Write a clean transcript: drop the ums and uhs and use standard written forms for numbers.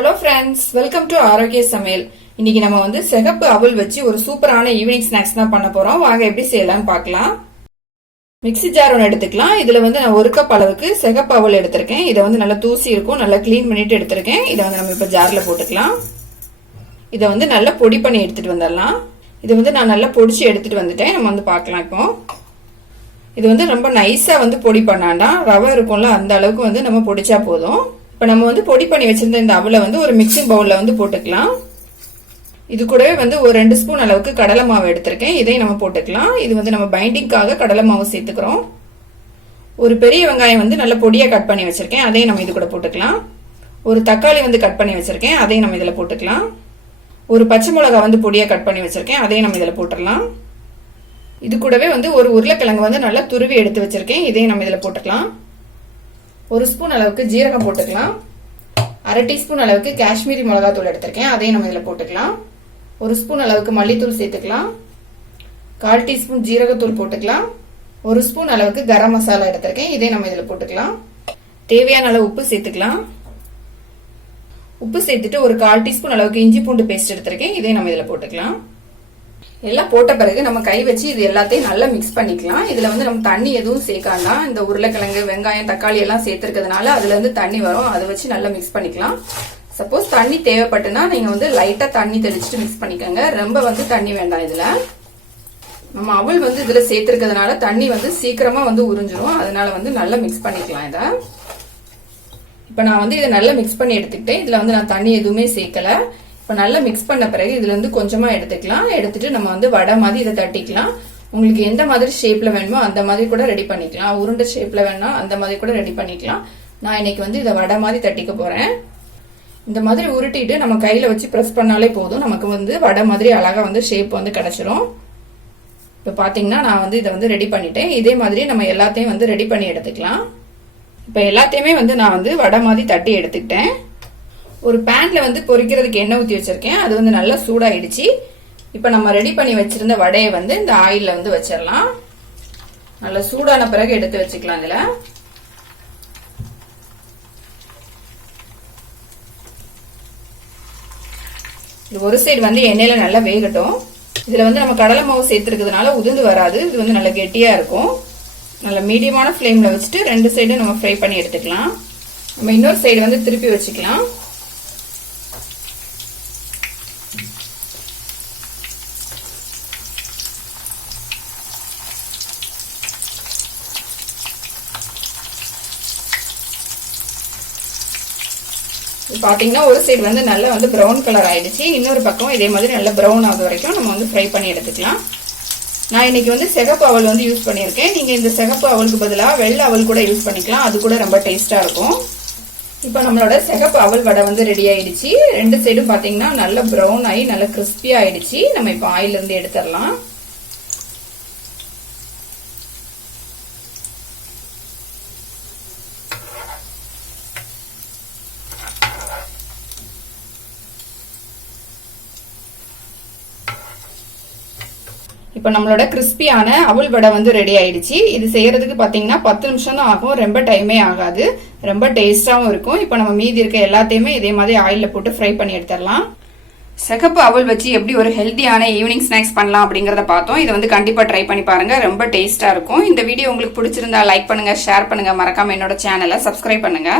Hello friends, welcome to ஆரோக்கிய சமையல். இன்னைக்கு நம்ம வந்து சிகப்பு அவல் வச்சு ஒரு சூப்பரான ஈவினிங் ஸ்நாக்ஸ் தான் பண்ண போறோம். வாங்க எப்படி செய்யலாம்னு பார்க்கலாம். மிக்ஸி ஜார் ஒன்று எடுத்துக்கலாம். இதுல வந்து நான் 1 கப் அளவுக்கு சிகப்பு அவல் எடுத்திருக்கேன். இதை வந்து நல்லா தூசி இருக்கும், நல்லா கிளீன் பண்ணிட்டு எடுத்திருக்கேன். இதை வந்து நம்ம இப்ப ஜார்ல போட்டுக்கலாம். இதை வந்து நல்லா பொடி பண்ணி எடுத்துட்டு வந்துடலாம். இதை வந்து நான் நல்லா பொடிச்சு எடுத்துட்டு வந்துட்டேன். நம்ம வந்து பார்க்கலாம். இப்போ இது வந்து ரொம்ப நைஸா வந்து பொடி பண்ணாண்டா, ரவை இருக்கும்ல அந்த அளவுக்கு வந்து நம்ம பொடிச்சா போதும். இப்ப நம்ம வந்து பொடி பண்ணி வச்சிருந்த இந்த அவலை வந்து ஒரு மிக்சிங் பவுல்ல வந்து போட்டுக்கலாம். இது கூடவே வந்து ஒரு 2 ஸ்பூன் அளவுக்கு கடலை மாவு எடுத்திருக்கேன். இதையும் நம்ம போட்டுக்கலாம். இது வந்து நம்ம பைண்டிங்காக கடலை மாவு சேர்த்துக்கிறோம். ஒரு பெரிய வெங்காயம் வந்து நல்ல பொடியா கட் பண்ணி வச்சிருக்கேன். அதையும் நம்ம இது கூட போட்டுக்கலாம். ஒரு தக்காளி வந்து கட் பண்ணி வச்சிருக்கேன். அதையும் நம்ம இதுல போட்டுக்கலாம். ஒரு பச்சை மிளகாய் வந்து பொடியா கட் பண்ணி வச்சிருக்கேன். அதையும் நம்ம இதுல போட்டுடலாம். இது கூடவே வந்து ஒரு உருளைக்கிழங்கு வந்து நல்லா துருவி எடுத்து வச்சிருக்கேன். இதையும் நம்ம இதுல போட்டுக்கலாம். 1 ஸ்பூன் அளவுக்கு ஜீரகம் போட்டுக்கலாம். 1/2 டீஸ்பூன் அளவுக்கு காஷ்மீரி மிளகாய் தூள் எடுத்திருக்கேன். அதையும் நம்ம இதுல போட்டுக்கலாம். 1 ஸ்பூன் அளவுக்கு மல்லித்தூள் சேர்த்துக்கலாம். 1/4 டீஸ்பூன் ஜீரகத்தூள் போட்டுக்கலாம். 1 ஸ்பூன் அளவுக்கு கரம் மசாலா எடுத்திருக்கேன். இதையும் நம்ம இதுல போட்டுக்கலாம். தேவையான அளவு உப்பு சேர்த்துக்கலாம். உப்பு சேர்த்துட்டு ஒரு 1/4 டீஸ்பூன் அளவுக்கு இஞ்சி பூண்டு பேஸ்ட் எடுத்திருக்கேன். இதையும் நம்ம இதுல போட்டுக்கலாம். எல்லாம் போட்ட பிறகு நம்ம கை வச்சு இது எல்லாத்தையும் நல்லா மிக்ஸ் பண்ணிக்கலாம். இதுல வந்து நம்ம தண்ணி எதுவும் சேர்க்காண்டாம். இந்த உருளைக்கிழங்கு, வெங்காயம், தக்காளி எல்லாம் சேர்த்திருக்கிறதுனால அதுல இருந்து தண்ணி வரும். அதை வச்சு நல்லா மிக்ஸ் பண்ணிக்கலாம். சப்போஸ் தண்ணி தேவைப்பட்டுனா நீங்க வந்து லைட்டா தண்ணி தெளிச்சுட்டு மிக்ஸ் பண்ணிக்கோங்க. ரொம்ப வந்து தண்ணி வேண்டாம். இதுல நம்ம அவல் வந்து இதுல சேர்த்திருக்கிறதுனால தண்ணி வந்து சீக்கிரமா வந்து உறிஞ்சிரும். அதனால வந்து நல்லா மிக்ஸ் பண்ணிக்கலாம். இதை இப்ப நான் வந்து இதை நல்லா மிக்ஸ் பண்ணி எடுத்துக்கிட்டேன். இதுல வந்து நான் தண்ணி எதுவுமே சேர்க்கல. இப்போ நல்லா மிக்ஸ் பண்ண பிறகு இதுல இருந்து கொஞ்சமா எடுத்துக்கலாம். எடுத்துட்டு நம்ம வந்து வடை மாதிரி இதை தட்டிக்கலாம். உங்களுக்கு எந்த மாதிரி ஷேப்ல வேணுமோ அந்த மாதிரி கூட ரெடி பண்ணிக்கலாம். உருண்டை ஷேப்ல வேணா அந்த மாதிரி கூட ரெடி பண்ணிக்கலாம். நான் இன்னைக்கு வந்து இதை வடை மாதிரி தட்டிக்க போறேன். இந்த மாதிரி உருட்டிட்டு நம்ம கையில வச்சு பிரஸ் பண்ணாலே போதும். நமக்கு வந்து வடை மாதிரி அழகா வந்து ஷேப் வந்து கிடைச்சிரும். இப்ப பாத்தீங்கன்னா நான் வந்து இதை வந்து ரெடி பண்ணிட்டேன். இதே மாதிரி நம்ம எல்லாத்தையும் வந்து ரெடி பண்ணி எடுத்துக்கலாம். இப்ப எல்லாத்தையுமே வந்து நான் வந்து வடை மாதிரி தட்டி எடுத்துக்கிட்டேன். ஒரு பேன்ல வந்து பொரிக்கிறதுக்கு எண்ணெய் ஊற்றி வச்சிருக்கேன். அது வந்து நல்லா சூடாயிடுச்சு. இப்ப நம்ம ரெடி பண்ணி வச்சிருந்த வடையை வந்து இந்த ஆயில்ல வந்து வச்சிடலாம். நல்லா சூடான பிறகு எடுத்து வச்சுக்கலாம். இதுல இது ஒரு சைடு வந்து எண்ணெயில நல்லா வேகட்டும். இதுல வந்து நம்ம கடலை மாவு சேர்த்துருக்கிறதுனால உதிர்ந்து வராது. இது வந்து நல்லா கெட்டியா இருக்கும். நல்லா மீடியமான ஃப்ளேம்ல வச்சுட்டு 2 சைடும் நம்ம ஃப்ரை பண்ணி எடுத்துக்கலாம். நம்ம இன்னொரு சைடு வந்து திருப்பி வச்சுக்கலாம். பாத்தீங்கன்னா ஒரு சைடு வந்து நல்லா வந்து பிரவுன் கலர் ஆயிடுச்சு. இன்னொரு பக்கம் இதே மாதிரி நல்லா பிரவுன் ஆகுது வரைக்கும் நம்ம வந்து ஃப்ரை பண்ணி எடுத்துக்கலாம். நான் இன்னைக்கு வந்து சிகப்பு அவல் வந்து யூஸ் பண்ணியிருக்கேன். நீங்க இந்த சிகப்பு அவலுக்கு பதிலாக வெள்ளை அவல் கூட யூஸ் பண்ணிக்கலாம். அது கூட ரொம்ப டேஸ்டா இருக்கும். இப்போ நம்மளோட சிகப்பு அவல் வடை வந்து ரெடி ஆயிடுச்சு. 2 சைடும் பாத்தீங்கன்னா நல்லா பிரவுன் ஆகி நல்லா கிறிஸ்பியா ஆயிடுச்சு. நம்ம இப்போ ஆயில இருந்து எடுத்துடலாம். இப்ப நம்மளோட கிறிஸ்பியான அவல் வடை வந்து ரெடி ஆயிடுச்சு. இது செய்யறதுக்கு பாத்தீங்கன்னா 10 நிமிஷம் தான் ஆகும். ரொம்ப டைமே ஆகாது. ரொம்ப டேஸ்டாவும் இருக்கும். இப்ப நம்ம மீதி இருக்க எல்லாத்தையுமே இதே மாதிரி ஆயில்ல போட்டு ஃப்ரை பண்ணி எடுத்துடலாம். சிகப்பு அவல் வச்சு எப்படி ஒரு ஹெல்த்தியான ஈவினிங் ஸ்நாக்ஸ் பண்ணலாம் அப்படிங்கறத பார்த்தோம். இதை வந்து கண்டிப்பா ட்ரை பண்ணி பாருங்க. ரொம்ப டேஸ்டா இருக்கும். இந்த வீடியோ உங்களுக்கு பிடிச்சிருந்தா லைக் பண்ணுங்க, ஷேர் பண்ணுங்க. மறக்காம என்னோட சேனலை சப்ஸ்கிரைப் பண்ணுங்க.